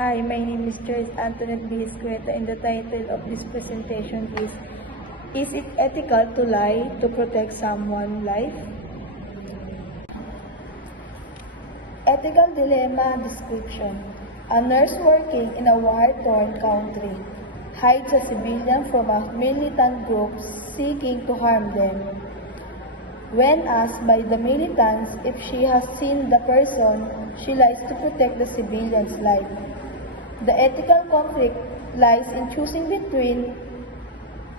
Hi, my name is Joyce Antoinette Bihiscueta, and the title of this presentation is it ethical to lie to protect someone's life? Ethical dilemma description. A nurse working in a war-torn country hides a civilian from a militant group seeking to harm them. When asked by the militants if she has seen the person, she lies to protect the civilian's life. The ethical conflict lies in choosing between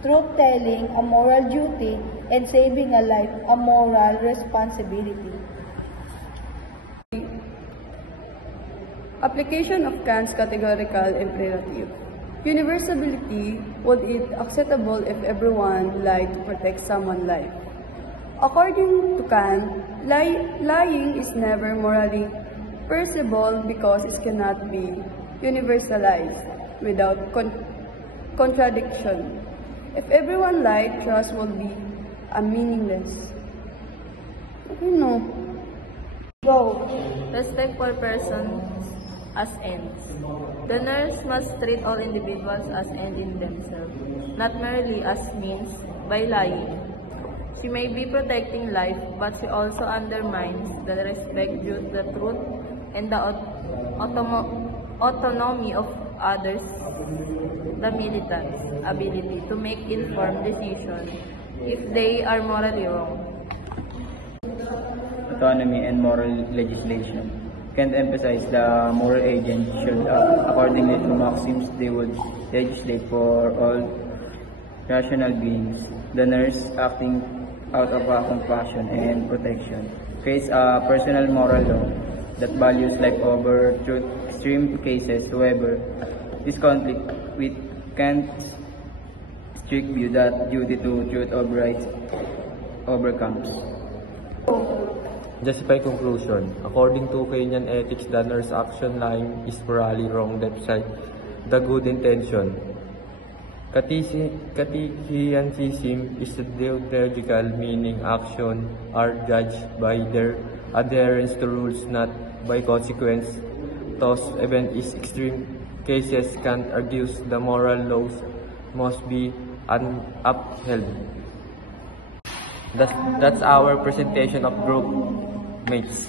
truth-telling, a moral duty, and saving a life, a moral responsibility. Application of Kant's categorical imperative. Universality, would it acceptable if everyone lied to protect someone's life? According to Kant, lying is never morally permissible because it cannot be universalized without contradiction. If everyone lied, trust will be meaningless. Go. Respect for persons as ends. The nurse must treat all individuals as ends in themselves, not merely as means by lying. She may be protecting life, but she also undermines the respect due to the truth and the autonomy of others, the militants' ability to make informed decisions if they are morally wrong. Autonomy and moral legislation. Kant emphasize the moral agent should act accordingly to maxims they would legislate for all rational beings. The nurse, acting out of compassion and protection, creates a personal moral law that values life over truth. Extreme cases, however, this conflict with Kant's strict view that duty to truth of rights overcomes. Justified conclusion. According to Kenyan ethics, the nurse action lying is morally wrong despite the good intention. Catechianism is deontological, meaning actions are judged by their adherence to rules, not by consequence. Thus, even in extreme cases, Kant argues the moral laws must be upheld. That's our presentation of group mates.